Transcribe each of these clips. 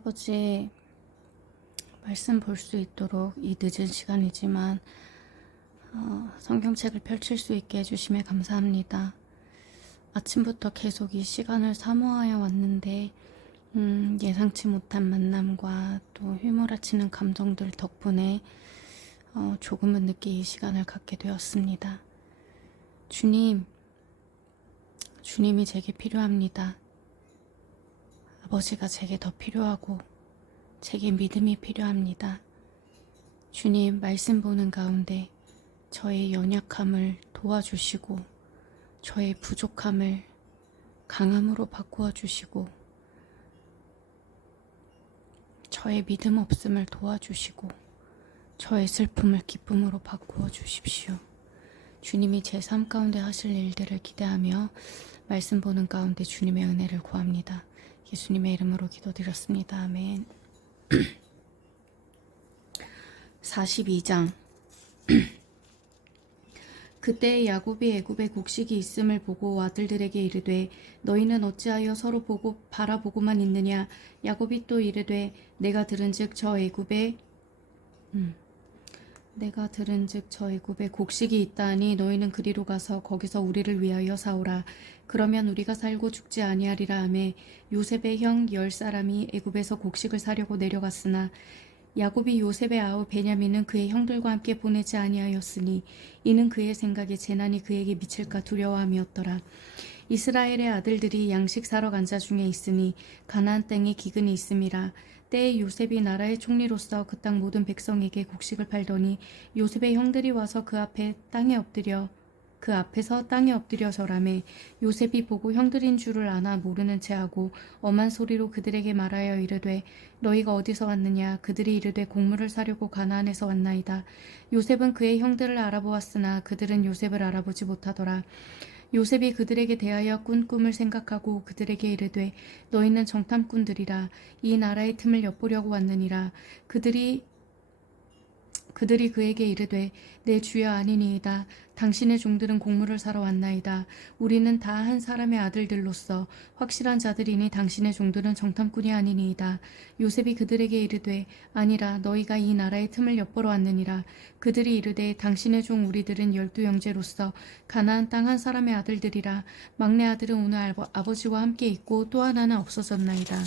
아버지의 말씀 볼 수 있도록 이 늦은 시간이지만 성경책을 펼칠 수 있게 해주심에 감사합니다. 아침부터 계속 이 시간을 사모하여 왔는데 예상치 못한 만남과 또 휘몰아치는 감정들 덕분에 조금은 늦게 이 시간을 갖게 되었습니다. 주님이 제게 필요합니다. 아버지가 제게 더 필요하고 제게 믿음이 필요합니다. 주님, 말씀 보는 가운데 저의 연약함을 도와주시고 저의 부족함을 강함으로 바꾸어 주시고 저의 믿음 없음을 도와주시고 저의 슬픔을 기쁨으로 바꾸어 주십시오. 주님이 제 삶 가운데 하실 일들을 기대하며 말씀 보는 가운데 주님의 은혜를 구합니다. 예수님의 이름으로 기도드렸습니다. 아멘. 42장. 그때 야곱이 애굽에 곡식이 있음을 보고 아들들에게 이르되 너희는 어찌하여 서로 보고 바라보고만 있느냐. 야곱이 또 이르되 내가 들은즉 저 애굽에 곡식이 있다하니 너희는 그리로 가서 거기서 우리를 위하여 사오라. 그러면 우리가 살고 죽지 아니하리라 하매 요셉의 형 10사람이 애굽에서 곡식을 사려고 내려갔으나 야곱이 요셉의 아우 베냐민은 그의 형들과 함께 보내지 아니하였으니 이는 그의 생각에 재난이 그에게 미칠까 두려워함이었더라. 이스라엘의 아들들이 양식 사러 간 자 중에 있으니 가나안 땅에 기근이 있음이라. 때에 요셉이 나라의 총리로서 그 땅 모든 백성에게 곡식을 팔더니 요셉의 형들이 와서 그 앞에서 땅에 엎드려 절하매 요셉이 보고 형들인 줄을 아나 모르는 체하고 엄한 소리로 그들에게 말하여 이르되 너희가 어디서 왔느냐. 그들이 이르되 곡물을 사려고 가나안에서 왔나이다. 요셉은 그의 형들을 알아보았으나 그들은 요셉을 알아보지 못하더라. 요셉이 그들에게 대하여 꾼 꿈을 생각하고 그들에게 이르되 너희는 정탐꾼들이라. 이 나라의 틈을 엿보려고 왔느니라. 그들이 그에게 이르되 내 주여 아니니이다. 당신의 종들은 곡물을 사러 왔나이다. 우리는 다 한 사람의 아들들로서 확실한 자들이니 당신의 종들은 정탐꾼이 아니니이다. 요셉이 그들에게 이르되 아니라 너희가 이 나라의 틈을 엿보러 왔느니라. 그들이 이르되 당신의 종 우리들은 12 형제로서 가나안 땅 한 사람의 아들들이라. 막내 아들은 오늘 아버지와 함께 있고 또 하나는 없어졌나이다.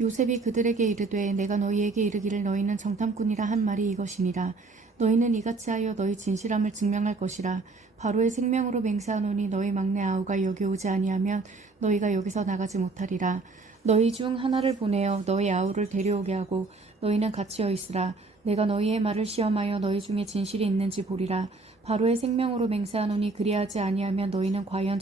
요셉이 그들에게 이르되 내가 너희에게 이르기를 너희는 정탐꾼이라 한 말이 이것이니라. 너희는 이같이 하여 너희 진실함을 증명할 것이라. 바로의 생명으로 맹세하노니 너희 막내 아우가 여기 오지 아니하면 너희가 여기서 나가지 못하리라. 너희 중 하나를 보내어 너희 아우를 데려오게 하고 너희는 갇혀 있으라. 내가 너희의 말을 시험하여 너희 중에 진실이 있는지 보리라. 바로의 생명으로 맹세하노니 그리하지 아니하면 너희는 과연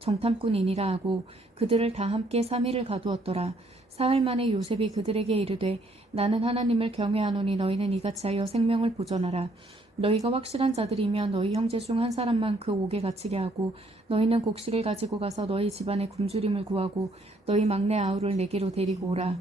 정탐꾼이니라 하고 그들을 다 함께 3일을 가두었더라. 사흘 만에 요셉이 그들에게 이르되 나는 하나님을 경외하노니 너희는 이같이 하여 생명을 보존하라. 너희가 확실한 자들이면 너희 형제 중 한 사람만 그 옥에 갇히게 하고 너희는 곡식을 가지고 가서 너희 집안의 굶주림을 구하고 너희 막내 아우를 내게로 데리고 오라.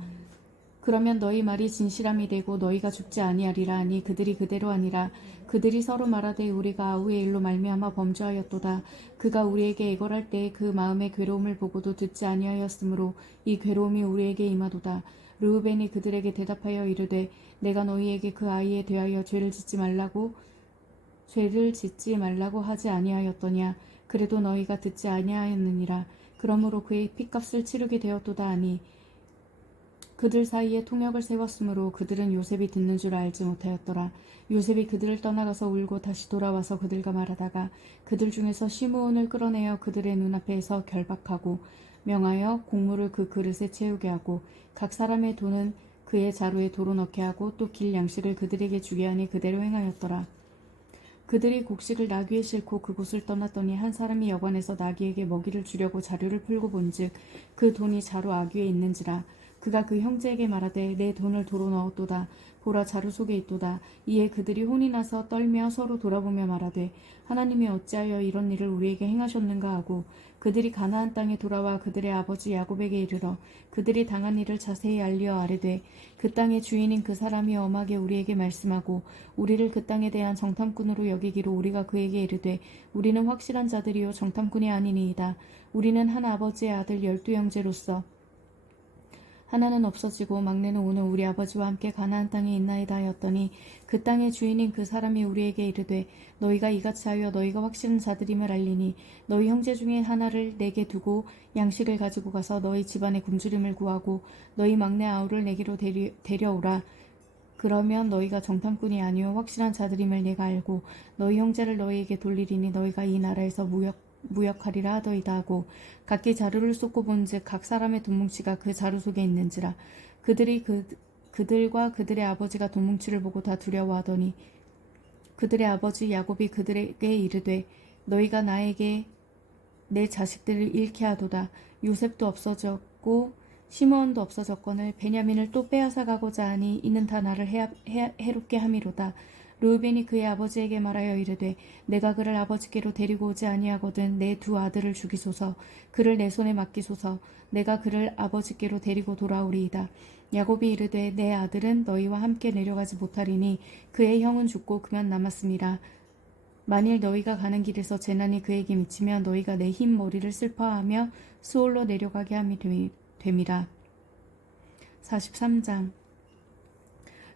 그러면 너희 말이 진실함이 되고 너희가 죽지 아니하리라 하니 그들이 그대로 하니라. 그들이 서로 말하되 우리가 아우의 일로 말미암아 범죄하였도다. 그가 우리에게 애걸할 때에 그 마음의 괴로움을 보고도 듣지 아니하였으므로 이 괴로움이 우리에게 임하도다. 르우벤이 그들에게 대답하여 이르되 내가 너희에게 그 아이에 대하여 죄를 짓지 말라고 하지 아니하였더냐. 그래도 너희가 듣지 아니하였느니라. 그러므로 그의 핏값을 치르게 되었도다 하니 그들 사이에 통역을 세웠으므로 그들은 요셉이 듣는 줄 알지 못하였더라. 요셉이 그들을 떠나가서 울고 다시 돌아와서 그들과 말하다가 그들 중에서 시므온을 끌어내어 그들의 눈앞에서 결박하고 명하여 곡물을 그 그릇에 채우게 하고 각 사람의 돈은 그의 자루에 도로 넣게 하고 또 길 양식을 그들에게 주게 하니 그대로 행하였더라. 그들이 곡식을 나귀에 싣고 그곳을 떠났더니 한 사람이 여관에서 나귀에게 먹이를 주려고 자루를 풀고 본즉 그 돈이 자루 아귀에 있는지라. 그가 그 형제에게 말하되 내 돈을 도로 넣었도다. 보라 자루 속에 있도다. 이에 그들이 혼이 나서 떨며 서로 돌아보며 말하되 하나님이 어찌하여 이런 일을 우리에게 행하셨는가 하고 그들이 가나안 땅에 돌아와 그들의 아버지 야곱에게 이르러 그들이 당한 일을 자세히 알리어 아뢰되 그 땅의 주인인 그 사람이 엄하게 우리에게 말씀하고 우리를 그 땅에 대한 정탐꾼으로 여기기로 우리가 그에게 이르되 우리는 확실한 자들이요 정탐꾼이 아니니이다. 우리는 한 아버지의 아들 12 형제로서 하나는 없어지고 막내는 오늘 우리 아버지와 함께 가나안 땅에 있나이다 하였더니 그 땅의 주인인 그 사람이 우리에게 이르되 너희가 이같이 하여 너희가 확실한 자들임을 알리니 너희 형제 중에 하나를 내게 두고 양식을 가지고 가서 너희 집안의 굶주림을 구하고 너희 막내 아우를 내게로 데려오라. 그러면 너희가 정탐꾼이 아니요 확실한 자들임을 내가 알고 너희 형제를 너희에게 돌리리니 너희가 이 나라에서 무역하리라 하더이다 하고 각기 자루를 쏟고 본즉 각 사람의 돈뭉치가 그 자루 속에 있는지라. 그들과 그들의 아버지가 돈뭉치를 보고 다 두려워하더니 그들의 아버지 야곱이 그들에게 이르되 너희가 나에게 내 자식들을 잃게 하도다. 요셉도 없어졌고 시므온도 없어졌거늘 베냐민을 또 빼앗아 가고자 하니 이는 다 나를 해롭게 함이로다. 르우벤이 그의 아버지에게 말하여 이르되 내가 그를 아버지께로 데리고 오지 아니하거든 내 두 아들을 죽이소서. 그를 내 손에 맡기소서. 내가 그를 아버지께로 데리고 돌아오리이다. 야곱이 이르되 내 아들은 너희와 함께 내려가지 못하리니 그의 형은 죽고 그만 남았음이라. 만일 너희가 가는 길에서 재난이 그에게 미치면 너희가 내 흰 머리를 슬퍼하며 수올로 내려가게 함이 됨이라. 43장.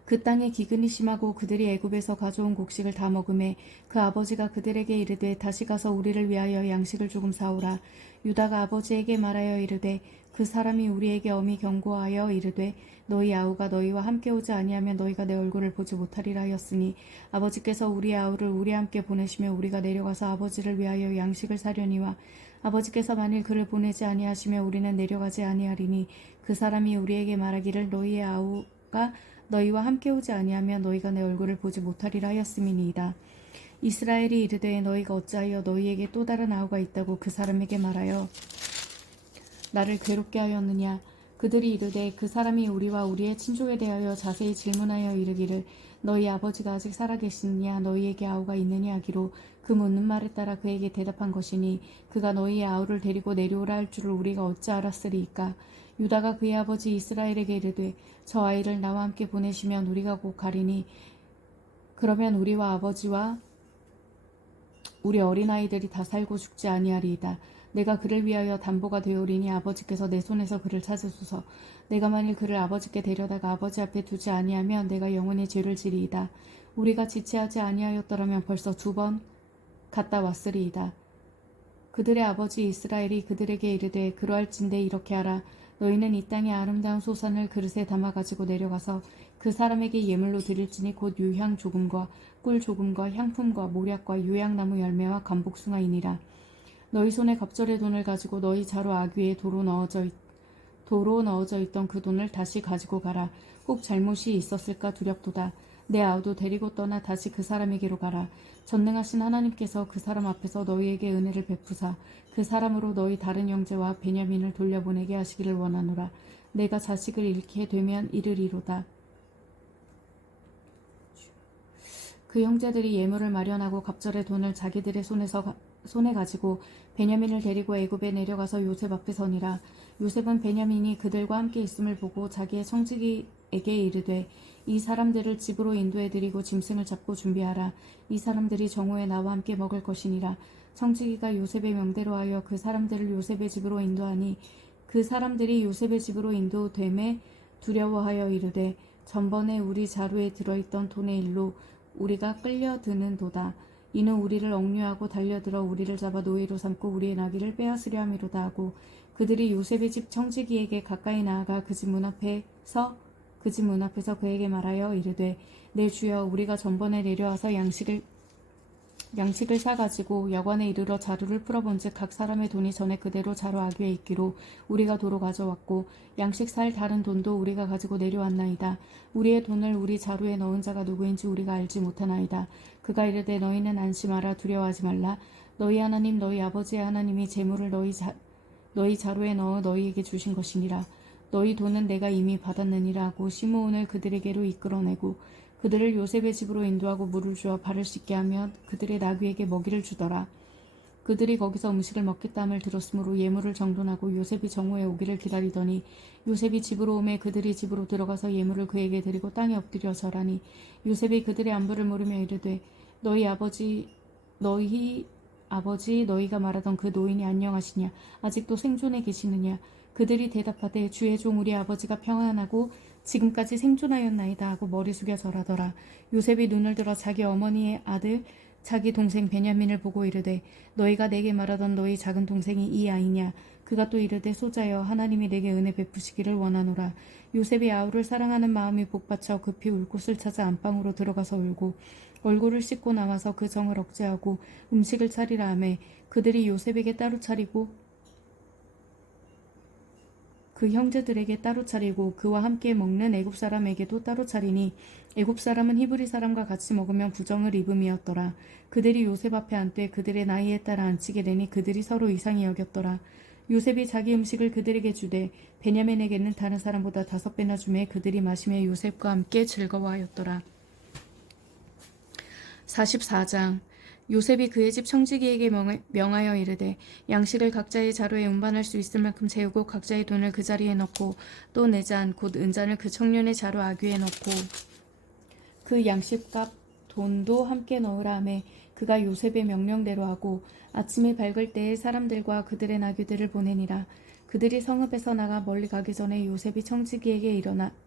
그 땅에 기근이 심하고 그들이 애굽에서 가져온 곡식을 다 먹음에 그 아버지가 그들에게 이르되 다시 가서 우리를 위하여 양식을 조금 사오라. 유다가 아버지에게 말하여 이르되 그 사람이 우리에게 엄히 경고하여 이르되 너희 아우가 너희와 함께 오지 아니하면 너희가 내 얼굴을 보지 못하리라 하였으니 아버지께서 우리의 아우를 우리와 함께 보내시며 우리가 내려가서 아버지를 위하여 양식을 사려니와 아버지께서 만일 그를 보내지 아니하시며 우리는 내려가지 아니하리니 그 사람이 우리에게 말하기를 너희의 아우가 너희와 함께 오지 아니하면 너희가 내 얼굴을 보지 못하리라 하였음이니이다. 이스라엘이 이르되 너희가 어찌하여 너희에게 또 다른 아우가 있다고 그 사람에게 말하여 나를 괴롭게 하였느냐. 그들이 이르되 그 사람이 우리와 우리의 친족에 대하여 자세히 질문하여 이르기를 너희 아버지가 아직 살아계시느냐 너희에게 아우가 있느냐 하기로 그 묻는 말에 따라 그에게 대답한 것이니 그가 너희의 아우를 데리고 내려오라 할 줄을 우리가 어찌 알았으리이까. 유다가 그의 아버지 이스라엘에게 이르되 저 아이를 나와 함께 보내시면 우리가 곧 가리니 그러면 우리와 아버지와 우리 어린아이들이 다 살고 죽지 아니하리이다. 내가 그를 위하여 담보가 되오리니 아버지께서 내 손에서 그를 찾으소서. 내가 만일 그를 아버지께 데려다가 아버지 앞에 두지 아니하면 내가 영원히 죄를 지리이다. 우리가 지체하지 아니하였더라면 벌써 2번 갔다 왔으리이다. 그들의 아버지 이스라엘이 그들에게 이르되 그러할진대 이렇게 하라. 너희는 이 땅의 아름다운 소산을 그릇에 담아 가지고 내려가서 그 사람에게 예물로 드릴지니 곧 유향 조금과 꿀 조금과 향품과 모략과 유향나무 열매와 감복숭아이니라. 너희 손에 갑절의 돈을 가지고 너희 자루 아귀에 도로 넣어져 있던 그 돈을 다시 가지고 가라. 혹 잘못이 있었을까 두렵도다. 내 아우도 데리고 떠나 다시 그 사람에게로 가라. 전능하신 하나님께서 그 사람 앞에서 너희에게 은혜를 베푸사 그 사람으로 너희 다른 형제와 베냐민을 돌려보내게 하시기를 원하노라. 내가 자식을 잃게 되면 이르리로다. 그 형제들이 예물을 마련하고 갑절의 돈을 자기들의 손에 가지고 베냐민을 데리고 애굽에 내려가서 요셉 앞에 서니라. 요셉은 베냐민이 그들과 함께 있음을 보고 자기의 청지기에게 이르되 이 사람들을 집으로 인도해드리고 짐승을 잡고 준비하라. 이 사람들이 정오에 나와 함께 먹을 것이니라. 청지기가 요셉의 명대로 하여 그 사람들을 요셉의 집으로 인도하니 그 사람들이 요셉의 집으로 인도됨에 두려워하여 이르되 전번에 우리 자루에 들어있던 돈의 일로 우리가 끌려드는도다. 이는 우리를 억류하고 달려들어 우리를 잡아 노예로 삼고 우리의 나귀를 빼앗으려 함이로다 하고 그들이 요셉의 집 청지기에게 가까이 나아가 그 집 문 앞에서 그에게 말하여 이르되 내 주여 우리가 전번에 내려와서 양식을 사가지고 여관에 이르러 자루를 풀어본즉 각 사람의 돈이 전에 그대로 자루 아귀에 있기로 우리가 도로 가져왔고 양식 살 다른 돈도 우리가 가지고 내려왔나이다. 우리의 돈을 우리 자루에 넣은 자가 누구인지 우리가 알지 못하나이다. 그가 이르되 너희는 안심하라. 두려워하지 말라. 너희 하나님 너희 아버지의 하나님이 재물을 너희 자루에 넣어 너희에게 주신 것이니라. 너희 돈은 내가 이미 받았느니라 하고 시므온을 그들에게로 이끌어내고 그들을 요셉의 집으로 인도하고 물을 주어 발을 씻게 하며 그들의 나귀에게 먹이를 주더라. 그들이 거기서 음식을 먹겠다 함을 들었으므로 예물을 정돈하고 요셉이 정오에 오기를 기다리더니 요셉이 집으로 오매 그들이 집으로 들어가서 예물을 그에게 드리고 땅에 엎드려 절하니 요셉이 그들의 안부를 물으며 이르되 너희 아버지 너희가 말하던 그 노인이 안녕하시냐? 아직도 생존해 계시느냐? 그들이 대답하되 주의 종 우리 아버지가 평안하고 지금까지 생존하였나이다 하고 머리 숙여 절하더라. 요셉이 눈을 들어 자기 어머니의 아들 자기 동생 베냐민을 보고 이르되 너희가 내게 말하던 너희 작은 동생이 이 아이냐. 그가 또 이르되 소자여 하나님이 내게 은혜 베푸시기를 원하노라. 요셉이 아우를 사랑하는 마음이 복받쳐 급히 울 곳을 찾아 안방으로 들어가서 울고 얼굴을 씻고 나와서 그 정을 억제하고 음식을 차리라 하매 그들이 요셉에게 따로 차리고 그 형제들에게 따로 차리고 그와 함께 먹는 애굽 사람에게도 따로 차리니 애굽 사람은 히브리 사람과 같이 먹으면 부정을 입음이었더라. 그들이 요셉 앞에 앉되 그들의 나이에 따라 앉히게 되니 그들이 서로 이상히 여겼더라. 요셉이 자기 음식을 그들에게 주되 베냐민에게는 다른 사람보다 5배나 주매 그들이 마시며 요셉과 함께 즐거워하였더라. 44장 요셉이 그의 집 청지기에게 명하여 이르되 양식을 각자의 자루에 운반할 수 있을 만큼 재우고 각자의 돈을 그 자리에 넣고 또 내 잔 곧 은잔을 그 청년의 자루 아귀에 넣고 그 양식값 돈도 함께 넣으라 하매 그가 요셉의 명령대로 하고 아침이 밝을 때에 사람들과 그들의 나귀들을 보내니라. 그들이 성읍에서 나가 멀리 가기 전에 요셉이 청지기에게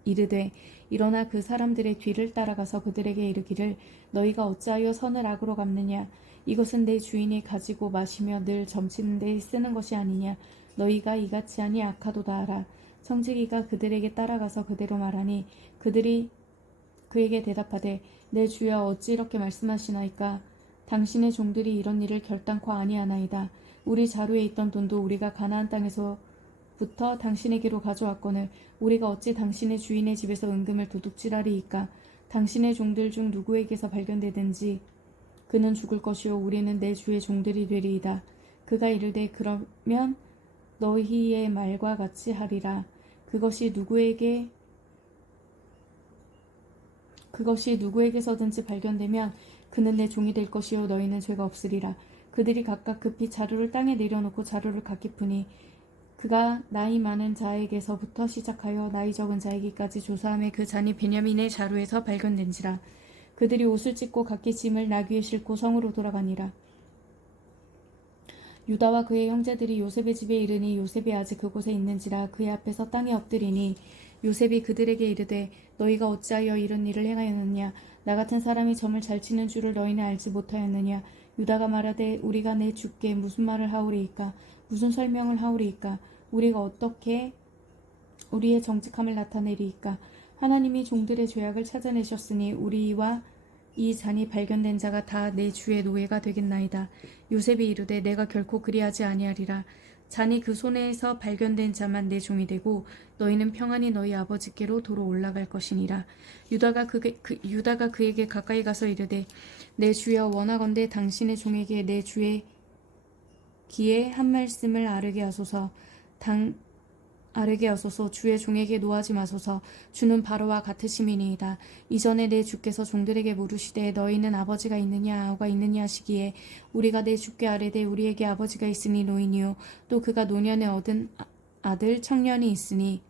이르되 일어나 그 사람들의 뒤를 따라가서 그들에게 이르기를 너희가 어찌하여 선을 악으로 갚느냐. 이것은 내 주인이 가지고 마시며 늘 점치는 데 쓰는 것이 아니냐. 너희가 이같이 하니 악하도다 하라. 청지기가 그들에게 따라가서 그대로 말하니 그들이 그에게 대답하되 내 주여 어찌 이렇게 말씀하시나이까. 당신의 종들이 이런 일을 결단코 아니하나이다. 우리 자루에 있던 돈도 우리가 가나안 땅에서부터 당신에게로 가져왔거늘 우리가 어찌 당신의 주인의 집에서 은금을 도둑질하리이까. 당신의 종들 중 누구에게서 발견되든지 그는 죽을 것이요 우리는 내 주의 종들이 되리이다. 그가 이르되 그러면 너희의 말과 같이 하리라. 그것이 누구에게서든지 발견되면 그는 내 종이 될 것이요 너희는 죄가 없으리라. 그들이 각각 급히 자루를 땅에 내려놓고 자루를 각기 푸니 그가 나이 많은 자에게서부터 시작하여 나이 적은 자에게까지 조사함에 그 잔이 베냐민의 자루에서 발견된지라. 그들이 옷을 찢고 각기 짐을 나귀에 싣고 성으로 돌아가니라. 유다와 그의 형제들이 요셉의 집에 이르니 요셉이 아직 그곳에 있는지라 그의 앞에서 땅에 엎드리니 요셉이 그들에게 이르되 너희가 어찌하여 이런 일을 행하였느냐. 나 같은 사람이 점을 잘 치는 줄을 너희는 알지 못하였느냐. 유다가 말하되 우리가 내 주께 무슨 말을 하오리이까. 무슨 설명을 하오리이까. 우리가 어떻게 우리의 정직함을 나타내리이까. 하나님이 종들의 죄악을 찾아내셨으니 우리와 이 잔이 발견된 자가 다 내 주의 노예가 되겠나이다. 요셉이 이르되 내가 결코 그리하지 아니하리라. 잔이 그 손에서 발견된 자만 내 종이 되고 너희는 평안히 너희 아버지께로 도로 올라갈 것이니라. 유다가 그에게 가까이 가서 이르되 내 주여 원하건대 당신의 종에게 내 주의 귀에 한 말씀을 아뢰게 하소서. 주의 종에게 노하지 마소서. 주는 바로와 같으심이니이다. 이전에 내 주께서 종들에게 물으시되 너희는 아버지가 있느냐 아우가 있느냐 하시기에 우리가 내 주께 아뢰되 우리에게 아버지가 있으니 노인이요 또 그가 노년에 얻은 아들 청년이 있으니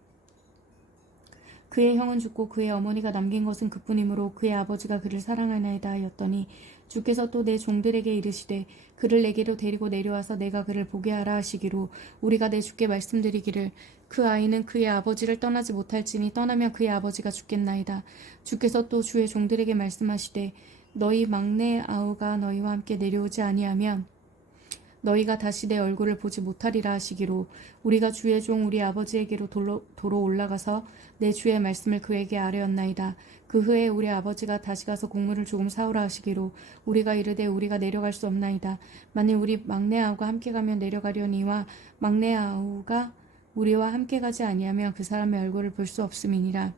그의 형은 죽고 그의 어머니가 남긴 것은 그뿐이므로 그의 아버지가 그를 사랑하나이다 하였더니 주께서 또 내 종들에게 이르시되 그를 내게로 데리고 내려와서 내가 그를 보게 하라 하시기로 우리가 내 주께 말씀드리기를 그 아이는 그의 아버지를 떠나지 못할지니 떠나면 그의 아버지가 죽겠나이다. 주께서 또 주의 종들에게 말씀하시되 너희 막내 아우가 너희와 함께 내려오지 아니하면 너희가 다시 내 얼굴을 보지 못하리라 하시기로 우리가 주의 종 우리 아버지에게로 도로 올라가서 내 주의 말씀을 그에게 아뢰었나이다. 그 후에 우리 아버지가 다시 가서 곡물을 조금 사오라 하시기로 우리가 이르되 우리가 내려갈 수 없나이다. 만일 우리 막내 아우가 함께 가면 내려가려니와 막내 아우가 우리와 함께 가지 아니하면 그 사람의 얼굴을 볼 수 없음이니이다.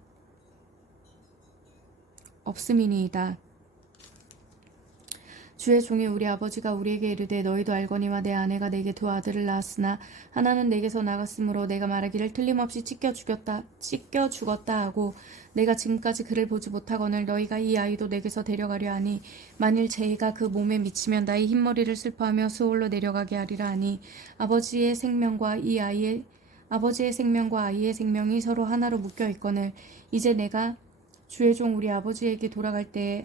주의 종이 우리 아버지가 우리에게 이르되 너희도 알거니와 내 아내가 내게 2 아들을 낳았으나 하나는 내게서 나갔으므로 내가 말하기를 틀림없이 찢겨 죽었다 하고 내가 지금까지 그를 보지 못하거늘 너희가 이 아이도 내게서 데려가려 하니 만일 재해가 그 몸에 미치면 나의 흰머리를 슬퍼하며 수월로 내려가게 하리라 하니 아버지의 생명과 아이의 생명이 서로 하나로 묶여 있거늘 이제 내가 주의 종 우리 아버지에게 돌아갈 때에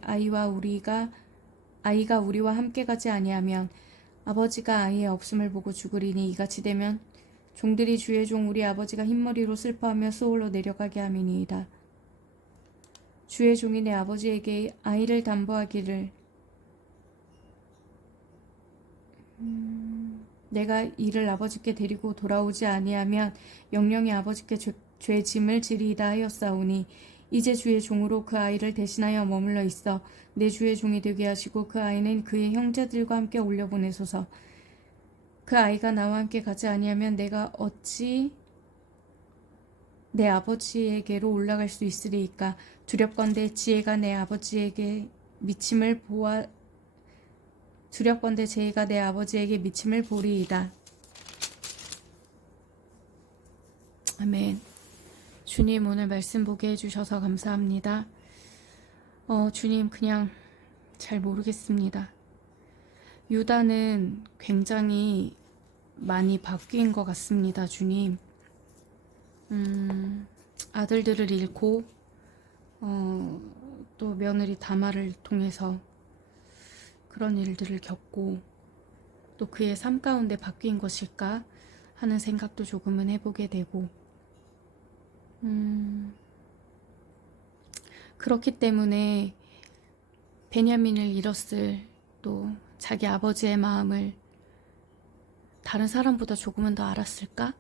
아이가 우리와 함께 가지 아니하면 아버지가 아이의 없음을 보고 죽으리니 이같이 되면 종들이 주의 종 우리 아버지가 흰머리로 슬퍼하며 수올로 내려가게 함이니이다. 주의 종이 내 아버지에게 아이를 담보하기를 내가 이를 아버지께 데리고 돌아오지 아니하면 영영이 아버지께 죄 짐을 지리이다 하였사오니 이제 주의 종으로 그 아이를 대신하여 머물러 있어 내 주의 종이 되게 하시고 그 아이는 그의 형제들과 함께 올려보내소서. 그 아이가 나와 함께 가지 아니하면 내가 어찌 내 아버지에게로 올라갈 수 있으리이까. 두렵건대 지혜가 내 아버지에게 미침을 두렵건대 제가 내 아버지에게 미침을 보리이다. 아멘. 주님 오늘 말씀 보게 해주셔서 감사합니다. 주님 그냥 잘 모르겠습니다. 유다는 굉장히 많이 바뀐 것 같습니다. 주님. 아들들을 잃고 또 며느리 다말을 통해서 그런 일들을 겪고 또 그의 삶 가운데 바뀐 것일까 하는 생각도 조금은 해보게 되고 그렇기 때문에 베냐민을 잃었을 또 자기 아버지의 마음을 다른 사람보다 조금은 더 알았을까?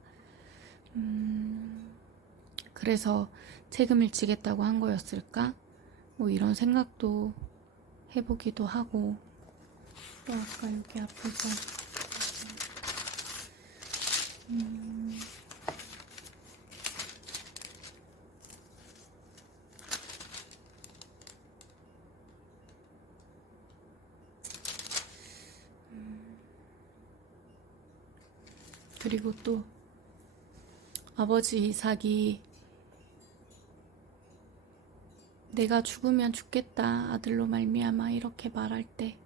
그래서 책임을 지겠다고 한 거였을까? 뭐 이런 생각도 해보기도 하고 또 아까 여기 앞에서 그리고 또 아버지 이삭이 내가 죽으면 죽겠다 아들로 말미암아 이렇게 말할 때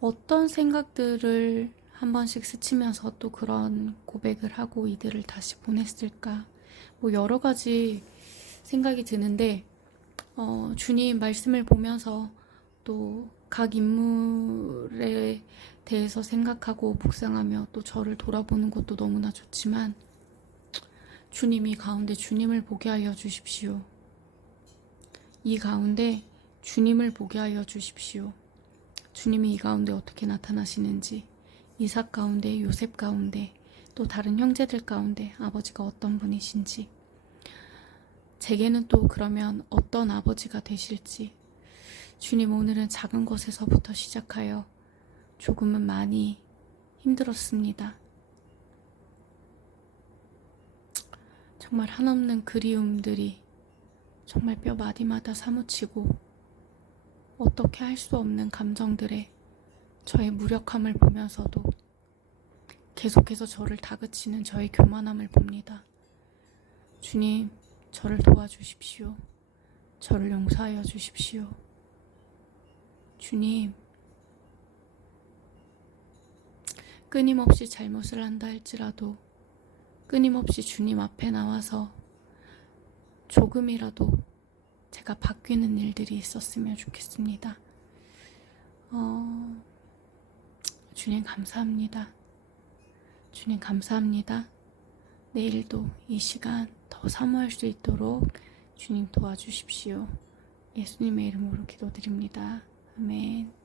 어떤 생각들을 한 번씩 스치면서 또 그런 고백을 하고 이들을 다시 보냈을까 뭐 여러 가지 생각이 드는데 주님 말씀을 보면서 또 각 인물에 대해서 생각하고 묵상하며 또 저를 돌아보는 것도 너무나 좋지만 주님이 가운데 주님을 보게 하여 주십시오. 이 가운데 주님을 보게 하여 주십시오. 주님이 이 가운데 어떻게 나타나시는지 이삭 가운데 요셉 가운데 또 다른 형제들 가운데 아버지가 어떤 분이신지 제게는 또 그러면 어떤 아버지가 되실지 주님 오늘은 작은 것에서부터 시작하여 조금은 많이 힘들었습니다. 정말 한없는 그리움들이 정말 뼈 마디마다 사무치고 어떻게 할 수 없는 감정들에 저의 무력함을 보면서도 계속해서 저를 다그치는 저의 교만함을 봅니다. 주님, 저를 도와주십시오. 저를 용서하여 주십시오. 주님, 끊임없이 잘못을 한다 할지라도 끊임없이 주님 앞에 나와서 조금이라도 제가 바뀌는 일들이 있었으면 좋겠습니다. 주님 감사합니다. 주님 감사합니다. 내일도 이 시간 더 사모할 수 있도록 주님 도와주십시오. 예수님의 이름으로 기도드립니다. 아멘.